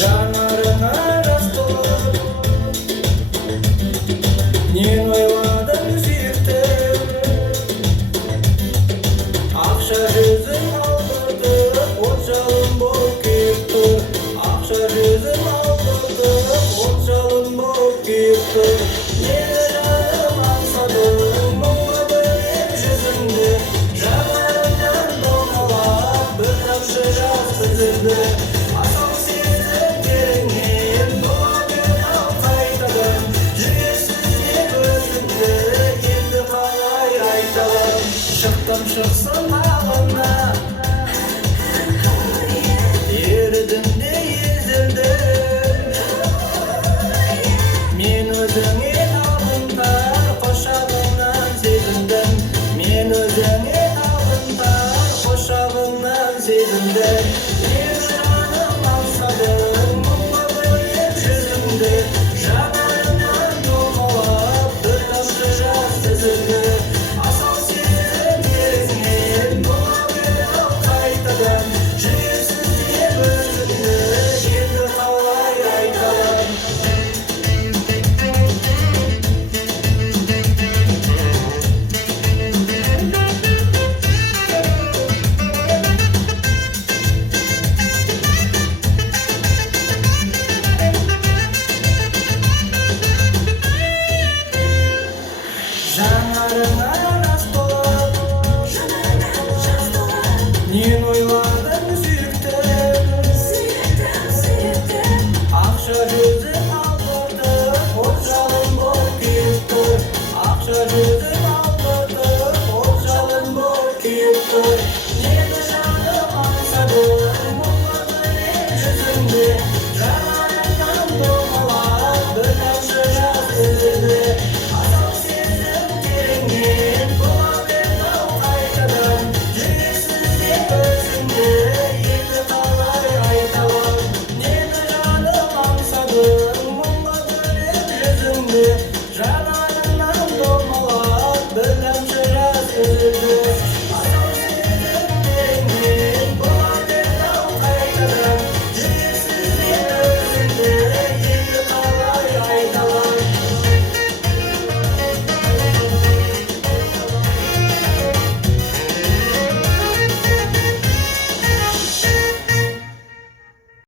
Жанарыңа жас толып, нені ойладың сүйіктім? Ақша жүзің алдырды, от жалын болып кетті. Ақша жүзің алдырды, от жалын болып кетті. Мені жаным аңсадың, мұңға бөлеп жүзіңді. Жанарыңнан домалап, бір тамшы жас үзілді. Асау сезім тереңнен туатын ал қайтадан. Жүресізден өзіңді енді қалай айталам. Шықтым шықсын ағына, ерідім де езілдім. Мен өзіңе табындар қошағыңнан сезіндім. Мен өзіңе табындар қошағыңнан сезіндім. Мен жаным аңсадым, мұңға бөлеп жүзіңді. Жанарыңнан домалап, бір тамшы жас үзілді. Асау сезім тереңнен туатын ал қайтадан. Жүресізден өзіңді енді қалай айталам. Жанарыңа жас толып, нені ойладың сүйіктім? Ақша жүзің алдырды, от жалын болып кетті. Ақша жүзің алдырды, от жалын болып кетті. Мені жаным аңсадың, мұңға бөлеп жүзіңді. Жанарыңнан домалап, бір тамшы жас үзілді. Асау сезім тереңнен туатын ал қайтадан. Жүресізден өзіңді енді қалай айталам. Мені жаным аңсадың.